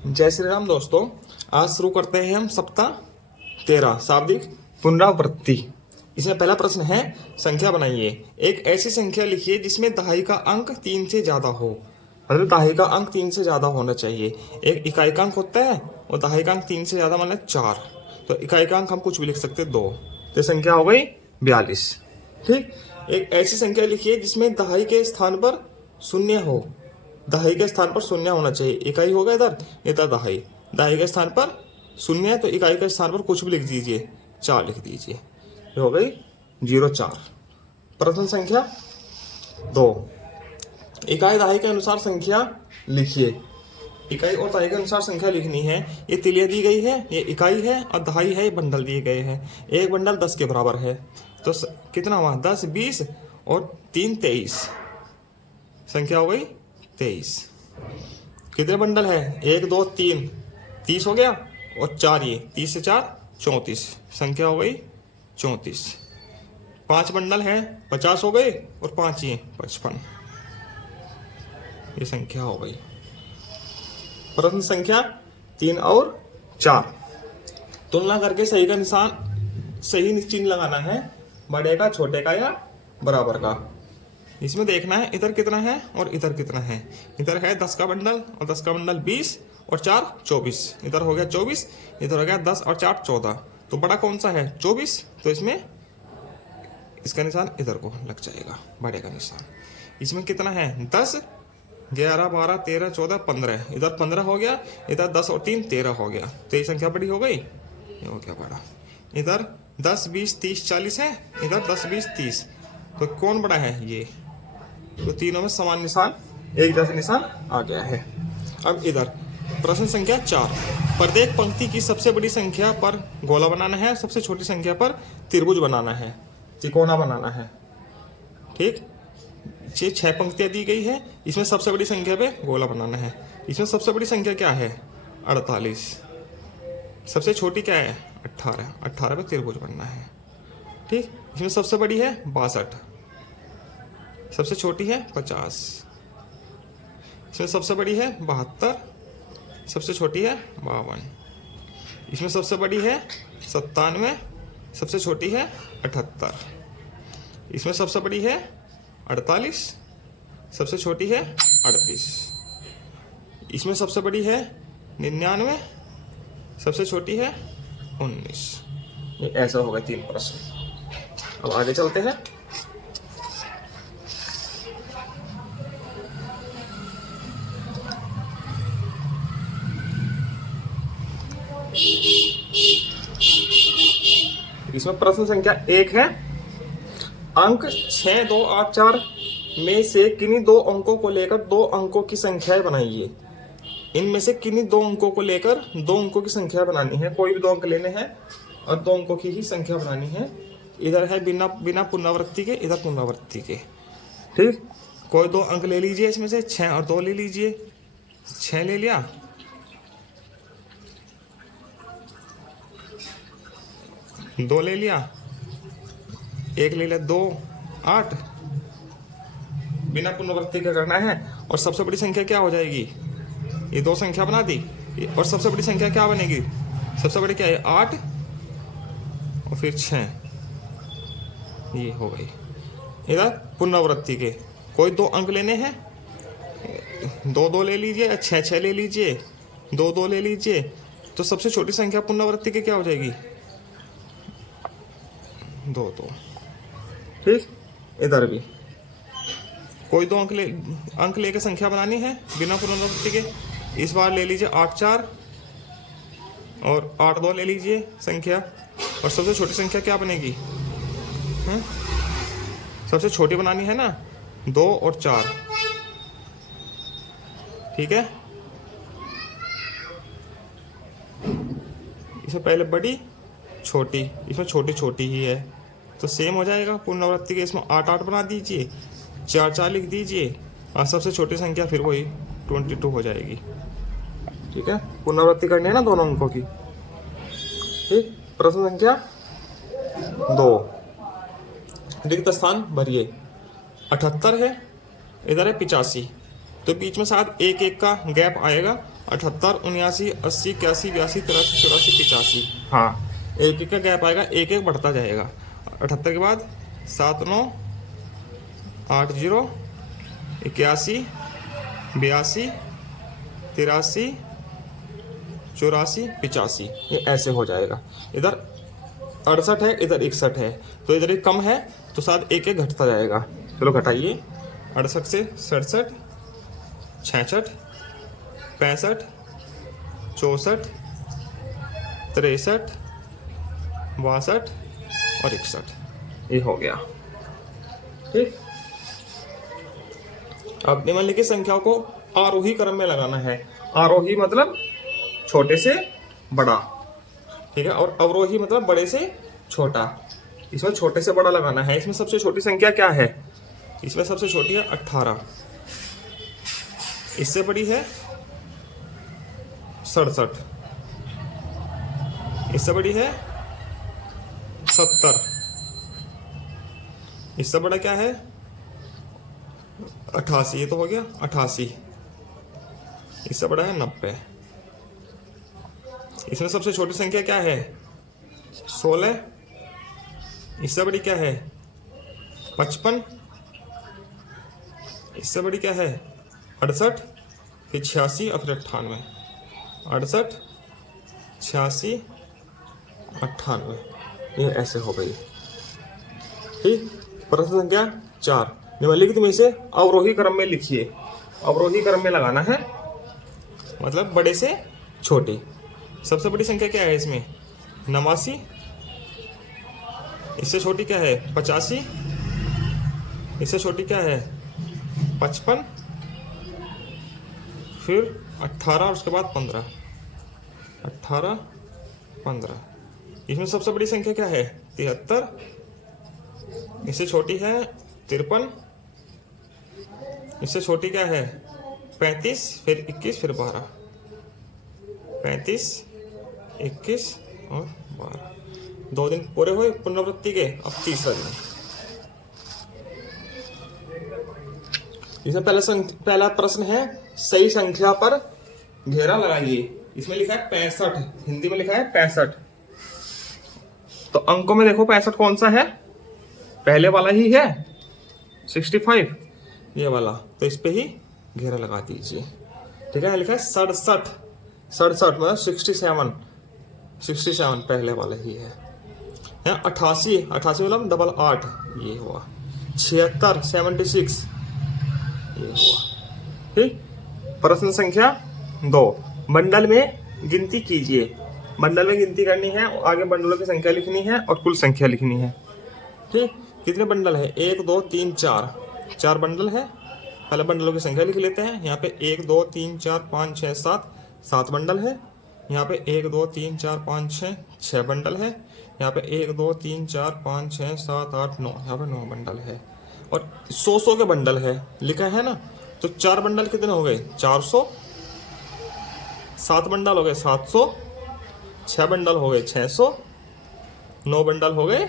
जय श्री राम दोस्तों। आज शुरू करते हैं हम सप्ताह 13 शाब्दिक पुनरावृत्ति। इसमें पहला प्रश्न है, संख्या बनाइए। एक ऐसी संख्या लिखिए जिसमें दहाई का अंक 3 से ज्यादा हो। मतलब दहाई का अंक 3 से ज्यादा होना चाहिए। एक इकाई का अंक होता है और दहाई का अंक 3 से ज्यादा मतलब 4। तो इकाई का अंक हम कुछ भी लिख सकते हैं 2। तो संख्या हो गई 42। ठीक। एक ऐसी संख्या लिखिए जिसमें दहाई के स्थान पर शून्य हो। दहाई के स्थान पर शून्य होना चाहिए। इकाई होगा इधर दहाई। दहाई के स्थान पर शून्य है तो इकाई के स्थान पर कुछ भी लिख दीजिए, 4 लिख दीजिए। ये हो गई 04। प्रथम संख्या 2। इकाई दहाई के अनुसार संख्या लिखिए। इकाई और दहाई के अनुसार संख्या लिखनी है। ये तिलिया दी गई है, ये इकाई है और दहाई है, ये बंडल दिए गए हैं। एक बंडल 10 के बराबर है तो कितना हुआ? 10, 20 और 3, 23। संख्या हो गई 23। कितने बंडल है? 1, 2, 3, 30 हो गया और 4 ये 30 से 4 34। संख्या हो गई 34। 5 बंडल है, 50 हो गए और 5 ये 55। ये संख्या हो गई। प्रश्न संख्या 3 और 4। तुलना करके सही का निशान, सही चिन्ह लगाना है, बड़े का, छोटे का या बराबर का। इसमें देखना है इधर कितना है और इधर कितना है। इधर है 10 का बंडल और 10 का बंडल 20 और 4 24। इधर हो गया 24, इधर हो गया 10 और 4 14। तो बड़ा कौन सा है? 24। तो इसमें इसका निशान इधर को लग जाएगा, बड़े का निशान। इसमें कितना है? 10, 11, 12, 13, 14, 15। इधर 15 हो गया, इधर 10 और 3 13 हो गया। तो ये संख्या बड़ी हो गई, ये हो गया बड़ा। इधर 10, 20, 30, 40 है, इधर 10, 20, 30। तो कौन बड़ा है? ये। तो तीनों में समान निशान, एक जैसा निशान आ गया है। अब इधर प्रश्न संख्या 4। प्रत्येक पंक्ति की सबसे बड़ी संख्या पर गोला बनाना है, सबसे छोटी संख्या पर त्रिभुज बनाना है, त्रिकोणा बनाना है। ठीक। ये 6 पंक्तियां दी गई है, इसमें सबसे बड़ी संख्या पे गोला बनाना है। इसमें सबसे बड़ी संख्या क्या है? 48। सबसे छोटी क्या है? 18। 18 पे त्रिभुज बनना है। ठीक। इसमें सबसे बड़ी है 62, सबसे छोटी है 50। इसमें सबसे बड़ी है 72, सबसे छोटी है 52। इसमें सबसे बड़ी है 97, सबसे छोटी है 78। इसमें सबसे बड़ी है 48, सबसे छोटी है 38। इसमें सबसे बड़ी है 99, सबसे छोटी है 19। ये ऐसा होगा 3 प्रश्न। अब आगे चलते हैं। इसमें प्रश्न संख्या 1 है, अंक 6, 2, 8, 4 में से किन्हीं 2 अंकों को लेकर 2 अंकों की संख्याएं बनाइए। इनमें से किन्हीं 2 अंकों को लेकर 2 अंकों की संख्या बनानी है। कोई भी 2 अंक लेने हैं और 2 अंकों की ही संख्या बनानी है। इधर है बिना पुनरावृत्ति के, इधर पुनरावृत्ति के। ठीक। कोई 2 अंक ले लीजिए, इसमें से 6 और 2 ले लीजिए। 6 ले लिया, 2 ले लिया, 1 ले लिया, 2, 8। बिना पुनरावृत्ति का करना है। और सबसे बड़ी संख्या क्या हो जाएगी? ये 2 संख्या बना दी और सबसे बड़ी संख्या क्या बनेगी? सबसे बड़ी क्या है? 8 और फिर 6। ये हो गई। इधर पुनरावृत्ति के कोई 2 अंक लेने हैं, 2, 2 ले लीजिए, 6, 6 ले लीजिए, 2, 2 ले लीजिए। तो सबसे छोटी संख्या पुनरावृत्ति की क्या हो जाएगी? 2, 2। ठीक। इधर भी कोई 2 अंक लेकर संख्या बनानी है बिना पुनरावृत्ति के। इस बार ले लीजिए 8, 4 और 8, 2 ले लीजिए संख्या। और सबसे छोटी संख्या क्या बनेगी? सबसे छोटी बनानी है ना, 2 और 4। ठीक है। इसमें पहले बड़ी, छोटी, इसमें छोटी छोटी ही है तो सेम हो जाएगा पुनरावृत्ति के। इसमें 8, 8 बना दीजिए, 4, 4 लिख दीजिए और सबसे छोटी संख्या फिर वही 22 हो जाएगी। ठीक है। पुनरावृत्ति करनी है ना दोनों अंकों की। ठीक। प्रश्न संख्या 2। रिक्त स्थान भरिए। 78 है, इधर है 85। तो बीच में शायद 1, 1 का गैप आएगा 78, 79, 80, 81, 82, 83, 84, 85। हाँ, एक एक का गैप आएगा, एक एक बढ़ता जाएगा। 78 के बाद 79, 80, 81, 82, 83, 84, 85, ये ऐसे हो जाएगा। इधर 68 है, इधर 61 है, तो इधर एक कम है तो साथ एक एक घटता जाएगा। चलो घटाइए। 68 से 67, 66, 65, 64, 63, 62 और 61, ये हो गया। ठीक, अब निम्नलिखित संख्याओं को आरोही क्रम में लगाना है। आरोही मतलब छोटे से बड़ा, ठीक है, और अवरोही मतलब बड़े से छोटा। इसमें छोटे से बड़ा लगाना है। इसमें सबसे छोटी संख्या क्या है? इसमें सबसे छोटी है 18, इससे बड़ी है 67, इससे बड़ी है 70, इससे बड़ा क्या है 88, ये तो हो गया 88, इससे बड़ा है 90। इसमें सबसे छोटी संख्या क्या है 16, इससे बड़ी क्या है 55, इससे बड़ी क्या है 68, फिर 86 और फिर 98। 68, 86, 98, ये ऐसे हो गई। ठीक, प्रश्न संख्या 4, निम्नलिखित में से अवरोही क्रम में लिखिए। अवरोही क्रम में लगाना है, मतलब बड़े से छोटे। सबसे बड़ी संख्या क्या है इसमें 89, इससे छोटी क्या है 85, इससे छोटी क्या है 55, फिर 18 और उसके बाद 15, 18, 15। इसमें सबसे बड़ी संख्या क्या है 73, इससे छोटी है 53, इससे छोटी क्या है 35, फिर 21, फिर 12, 35, 21 और 12। 2 दिन पूरे हुए पुनरावृत्ति के। अब तीसरा दिन। इसमें पहला प्रश्न है सही संख्या पर घेरा लगाइए। इसमें लिखा है 65, हिंदी में लिखा है 65। तो अंकों में देखो 65 कौन सा है, पहले वाला ही है 65, ये वाला, तो इस पे ही घेरा लगा दीजिए। ठीक है, लिखा है 67, 67 मतलब 67, 67 पहले वाला ही है। 88, 88 मतलब डबल 8, ये हुआ। 76, 76, ये हुआ। ठीक, प्रश्न संख्या 2, बंडल में गिनती कीजिए। बंडल में गिनती करनी है, आगे बंडलों की संख्या लिखनी है और कुल संख्या लिखनी है। ठीक, कितने बंडल है 1 2 3 4, 4 बंडल है। पहले बंडलों की संख्या लिख लेते हैं। यहाँ पे 1 2 3 4 5 6 7, 7 बंडल है। यहाँ पे 1 2 3 4 5 6, 6 बंडल है। यहाँ पे 1 2 3 4 5 6 7 8 9, यहाँ पे 9 बंडल है। और 100 के बंडल है लिखा है ना, तो 4 बंडल कितने हो गए 400, 7 बंडल हो गए 700, 6 बंडल हो गए 600, 9 बंडल हो गए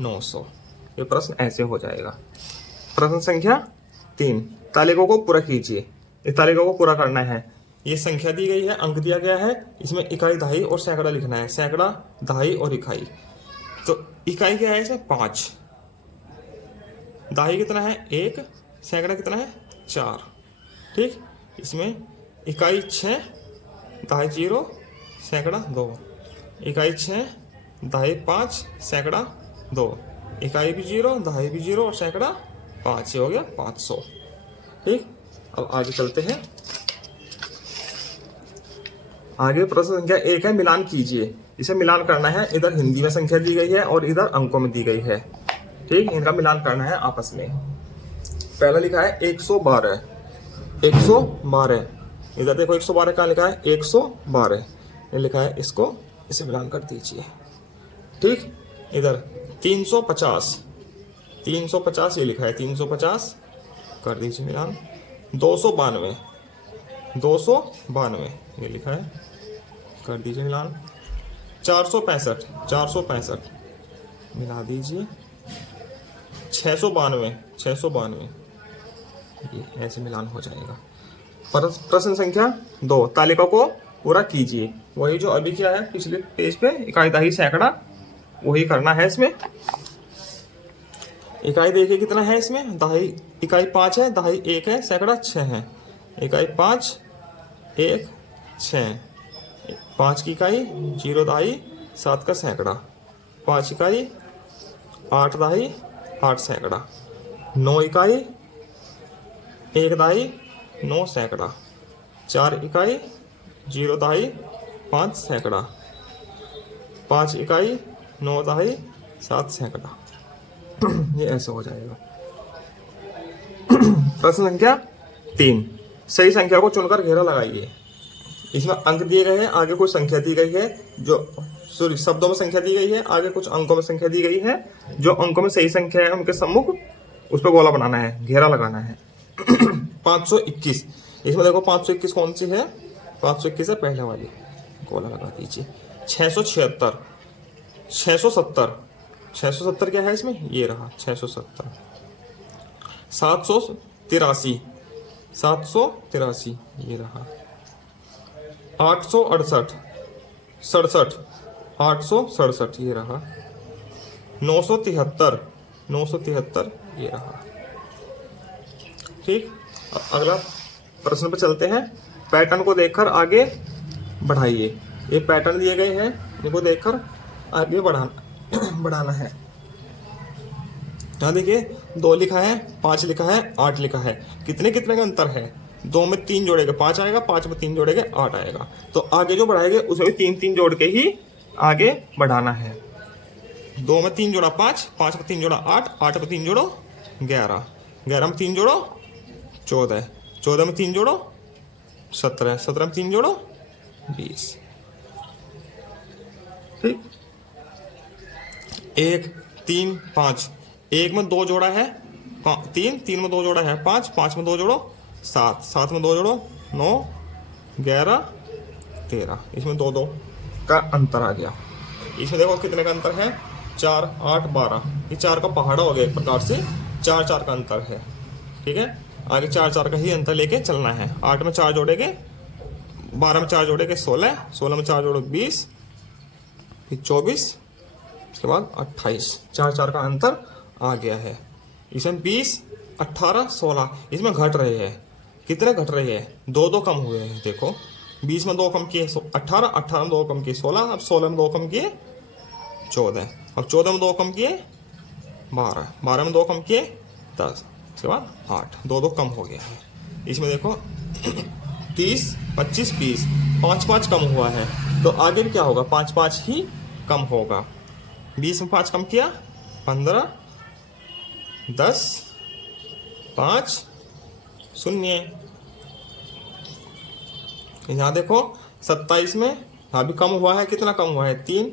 900। ये प्रश्न ऐसे हो जाएगा। प्रश्न संख्या 3, तालिकाओं को पूरा कीजिए। इस तालिका को पूरा करना है। ये संख्या दी गई है, अंक दिया गया है, इसमें इकाई, दहाई और सैकड़ा लिखना है। सैकड़ा, दहाई और इकाई। तो इकाई क्या है इसमें 5, दहाई कितना है 1, सैकड़ा कितना है 4। ठीक, इसमें इकाई 6, दहाई 0, सैकड़ा 2, इकाई 6, दहाई 5, सैकड़ा 2, इकाई भी 0, दहाई भी 0 और सैकड़ा 5, ये हो गया 500। ठीक, अब आगे चलते हैं। आगे प्रश्न संख्या 1 है, मिलान कीजिए। इसे मिलान करना है, इधर हिंदी में संख्या दी गई है और इधर अंकों में दी गई है। ठीक, इनका मिलान करना है आपस में। पहला लिखा है 112, 112। इधर देखो 112 कहाँ लिखा है 112, ये लिखा है, इसको इसे मिलान कर दीजिए। ठीक, इधर 350, 350 ये लिखा है 350, कर दीजिए मिलान। 292, 292 ये लिखा है, कर दीजिए मिलान। 465, 465 मिला दीजिए। 692, 692 ये ऐसे मिलान हो जाएगा। प्रश्न संख्या 2, तालिका को पूरा कीजिए। वही जो अभी क्या है पिछले पेज पे, इकाई दहाई सैकड़ा, वही करना है इसमें। इकाई देखिए कितना है इसमें, दहाई इकाई 5 है, दहाई 1 है, सैकड़ा 6 है। इकाई 5 1 6, 5 की इकाई 0 दहाई 7 का सैकड़ा, 5 इकाई 8 दहाई 8 सैकड़ा, 9 इकाई 1 दहाई 9 सैकड़ा, 4 इकाई 0 दहाई 5 सैकड़ा, 5 इकाई 9 दहाई 7 सैकड़ा। ये ऐसे हो जाएगा। प्रश्न संख्या 3, सही संख्या को चुनकर घेरा लगाइए। इसमें अंक दिए गए हैं, आगे कुछ संख्या दी गई है, जो सॉरी शब्दों में संख्या दी गई है, आगे कुछ अंकों में संख्या दी गई है। जो अंकों में सही संख्या है उनके सम्मुख उस पर गोला बनाना है, घेरा लगाना है। 521, इसमें देखो 521 कौन सी है, 521 है पहले वाली, गोला लगा दीजिए। 676, 670, 670 क्या है इसमें, ये रहा 670। 783, 783 ये रहा। 868, 67, 867 ये रहा। 973, 973 ये रहा। ठीक, अगला प्रश्न पे चलते हैं। पैटर्न को देखकर आगे बढ़ाइए। ये पैटर्न दिए गए हैं, इनको देखकर आगे बढ़ाना है। यहाँ देखिए 2 लिखा है, 5 लिखा है, 8 लिखा है। कितने कितने का अंतर है, 2 में 3 जोड़ेंगे 5 आएगा, 5 में 3 जोड़ेंगे 8 आएगा। तो आगे जो बढ़ाएंगे उसे भी 3 जोड़ के ही आगे बढ़ाना है। 2 में 3 जोड़ा 5, 5 में 3 जोड़ा 8, 8 में 3 जोड़ो 11, 11 में 3 जोड़ो 14, 14 में 3 जोड़ो 17, 17 में 3 जोड़ो 20। ठीक, 1 3 5, 1 में 2 जोड़ा है 3, 3 में 2 जोड़ा है 5, 5 में 2 जोड़ो 7, 7 में 2 जोड़ो 9, 11 13। इसमें 2 2 का अंतर आ गया। इसमें देखो कितने का अंतर है, 4 8 12। ये 4 का पहाड़ा हो गया एक प्रकार से, 4 4 का अंतर है। ठीक है, आगे 4 4 का ही अंतर लेके चलना है। 8 में 4 जोड़ेंगे, 12 में 4 जोड़ेंगे 16, 16 में 4 जोड़ो 20, फिर 24, उसके बाद 28। 4 4 का अंतर आ गया है। इसमें 20 18 16 इसमें घट रहे हैं। कितने घट रहे हैं, 2 2 कम हुए हैं। देखो 20 में 2 कम किए 18, 18 में 2 कम किए 16, अब 16 में 2 कम किए 14, अब 14 में 2 कम किए 12, 12 में 2 कम किए 10, उसके बाद 8, 2 2 कम हो गया है। इसमें देखो 30 25 20, 5 5 कम हुआ है। तो आगे भी क्या होगा, 5 5 ही कम होगा। 20 में 5 कम किया 15, 10 5 0। यहाँ देखो 27 में अभी कम हुआ है, कितना कम हुआ है, 3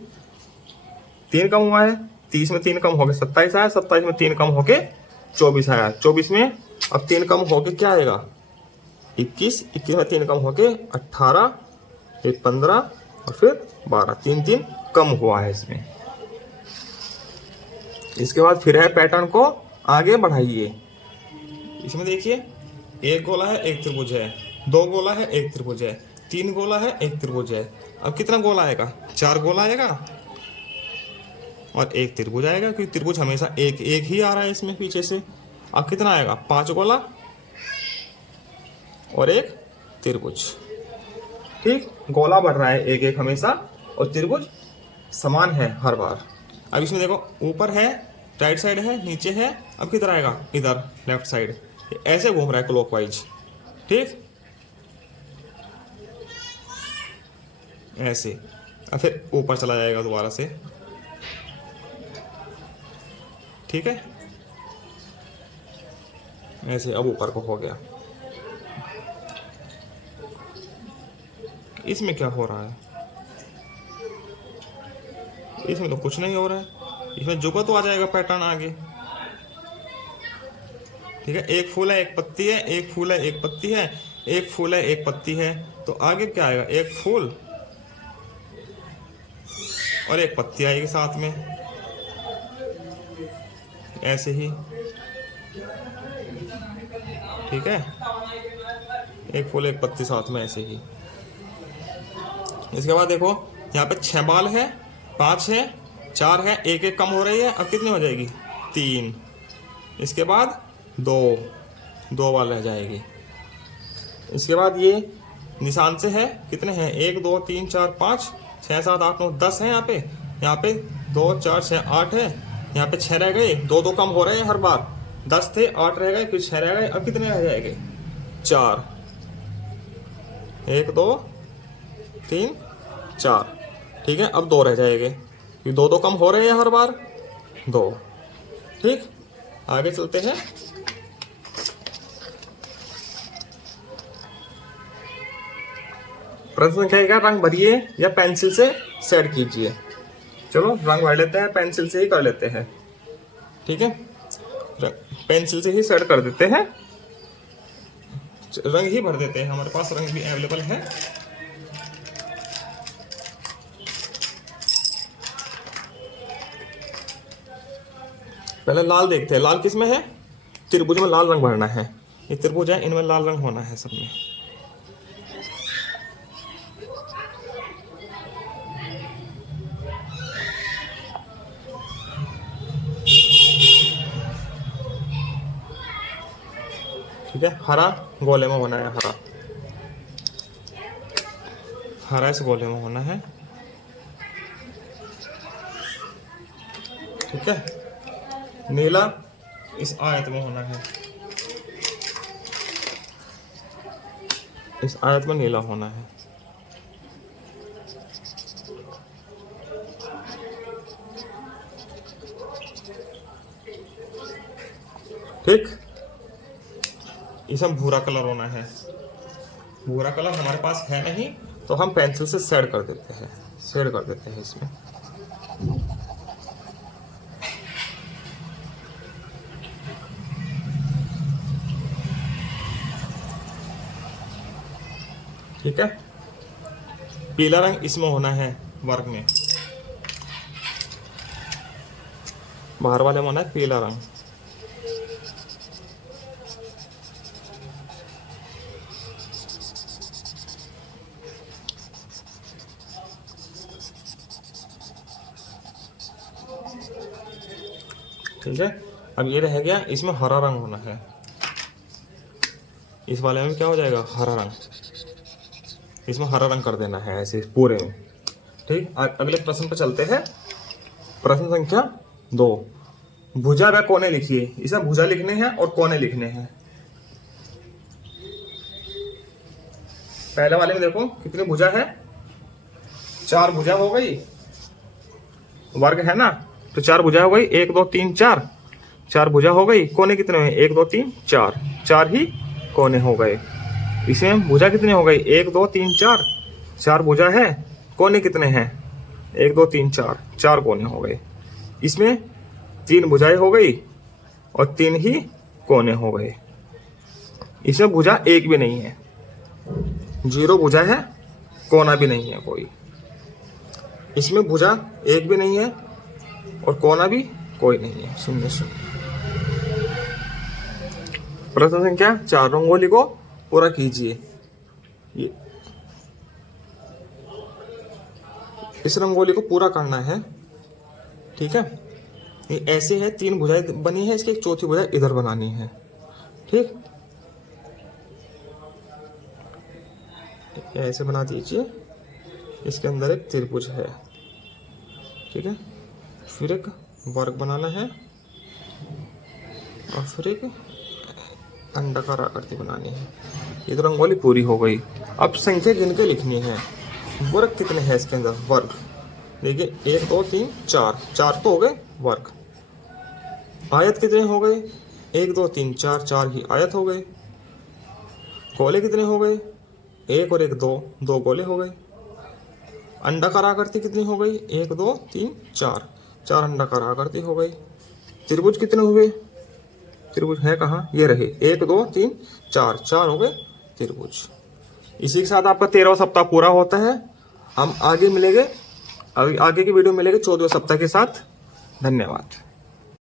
3 कम हुआ है। 30 में 3 कम हो गए 27 आया, 27 में 3 कम होके 24 आया। 24 में अब 3 कम होके क्या आएगा, 21, 21 में 3 कम होके 18, फिर 15 और फिर 12, 3 3 कम हुआ है इसमें। इसके बाद फिर है पैटर्न को आगे बढ़ाइए। इसमें देखिए 1 गोला है 1 त्रिभुज है, 2 गोला है 1 त्रिभुज है, 3 गोला है 1 त्रिभुज है। अब कितना गोला आएगा, 4 गोला आएगा और 1 त्रिभुज आएगा, क्योंकि त्रिभुज हमेशा एक एक ही आ रहा है इसमें पीछे से। अब कितना आएगा, 5 गोला और 1 त्रिभुज। ठीक, गोला बढ़ रहा है एक एक हमेशा और त्रिभुज समान है हर बार। अब इसमें देखो ऊपर है राइट साइड है, नीचे है, अब किधर आएगा, इधर लेफ्ट साइड। ऐसे घूम रहा है क्लॉकवाइज। ठीक, ऐसे अब फिर ऊपर चला जाएगा दोबारा से। ठीक है, ऐसे अब ऊपर को हो गया। इसमें क्या हो रहा है, इसमें तो कुछ नहीं हो रहा है। इसमें जुगत तो आ जाएगा पैटर्न आगे। ठीक है, एक फूल है एक पत्ती है, एक फूल है एक पत्ती है, एक फूल है एक पत्ती है। तो आगे क्या आएगा, एक फूल और एक पत्ती आएगी साथ में, ऐसे ही। ठीक है, एक फूल एक पत्ती साथ में ऐसे ही। इसके बाद देखो यहाँ पे 6 बाल है, 5 है, 4 है, एक एक कम हो रही है। अब कितनी हो जाएगी? 3। इसके बाद 2 बाल रह जाएगी। इसके बाद ये निशान से है, कितने हैं? 1 2 3 4 5 6 7 8 9 10 है। यहाँ पे 2 4 6 8 है। यहाँ पे 6 रह गए, 2 कम हो रहे हैं हर बार। 10 थे, 8 रह गए, फिर 6 रह गए। अब कितने रह जाएंगे? 4। 1 2 3 4। ठीक है, अब 2 रह जाएंगे। ये 2 कम हो रहे हैं हर बार, 2। ठीक, आगे चलते हैं। प्रश्न संख्या का रंग भरिए या पेंसिल से सेट कीजिए। चलो रंग भर लेते हैं, पेंसिल से ही कर लेते हैं। ठीक है, पेंसिल से ही सेट कर देते हैं, रंग ही भर देते हैं। हमारे पास रंग भी अवेलेबल है। पहले लाल देखते हैं, लाल किस में है? त्रिभुज में लाल रंग भरना है। ये त्रिभुज है, इनमें लाल रंग होना है सब में। ठीक है, हरा गोले में होना है, हरा इस गोले में होना है। ठीक है, नीला इस आयत में होना है, इस आयत में नीला होना है। ठीक, इसमें भूरा कलर होना है। भूरा कलर हमारे पास है नहीं, तो हम पेंसिल से शेड कर देते हैं, शेड कर देते हैं इसमें। ठीक है, पीला रंग इसमें होना है, वर्ग में बाहर वाले में होना है पीला रंग। ठीक है, अब ये रह गया, इसमें हरा रंग होना है। इस वाले में क्या हो जाएगा? हरा रंग। इसमें हरा रंग कर देना है ऐसे पूरे में। ठीक, अगले प्रश्न पे चलते हैं। प्रश्न संख्या 2, भुजा व कोने लिखिए। इसमें भुजा लिखने हैं और कोने लिखने हैं। पहले वाले में देखो कितनी भुजा है? 4 भुजा हो गई, वर्ग है ना, तो 4 भुजा हो गई। 1 2 3 4, 4 भुजा हो गई। कोने कितने हैं? 1 2 3 4, 4 ही कोने हो गए। इसमें भुजा कितनी हो गई? 1 2 3 4, 4 भुजा है। कोने कितने हैं? 1 2 3 4, 4 कोने हो गए। इसमें 3 भुजाएं हो गई और 3 ही कोने हो गए। इसमें भुजा एक भी नहीं है, 0 भुजा है, कोना भी नहीं है कोई। इसमें भुजा एक भी नहीं है और कोना भी कोई नहीं है, 0 0। प्रश्न संख्या 4, रंगोली को पूरा कीजिए। ये इस रंगोली को पूरा करना है। ठीक है, ये ऐसे है, 3 भुजाएं बनी है, इसकी एक चौथी भुजा इधर बनानी है। ठीक, ऐसे बना दीजिए। इसके अंदर एक त्रिभुज है। ठीक है, फिर एक वर्ग बनाना है और फिर एक अंडाकार आकृति बनानी है। ये तो रंगोली पूरी हो गई। अब संख्या गिन के लिखनी है। वर्ग कितने हैं इसके अंदर? वर्ग देखिए, 1 2 3 4, 4 तो हो गए वर्ग। आयत कितने हो गए? 1 2 3 4, 4 ही आयत हो गए। गोले कितने हो गए? 1 और 1 2, 2 गोले हो गए। अंडाकार आकृति कितनी हो गई? 1 2 3 4, 4 अंडाकार आकृति हो गई। त्रिभुज कितने हुए? त्रिभुज है कहाँ? ये रहे, 1 2 3 4, 4 हो गए त्रिभुज। इसी के साथ आपका 13वां सप्ताह पूरा होता है। हम आगे मिलेंगे, आगे की वीडियो मिलेगी 14वें सप्ताह के साथ। धन्यवाद।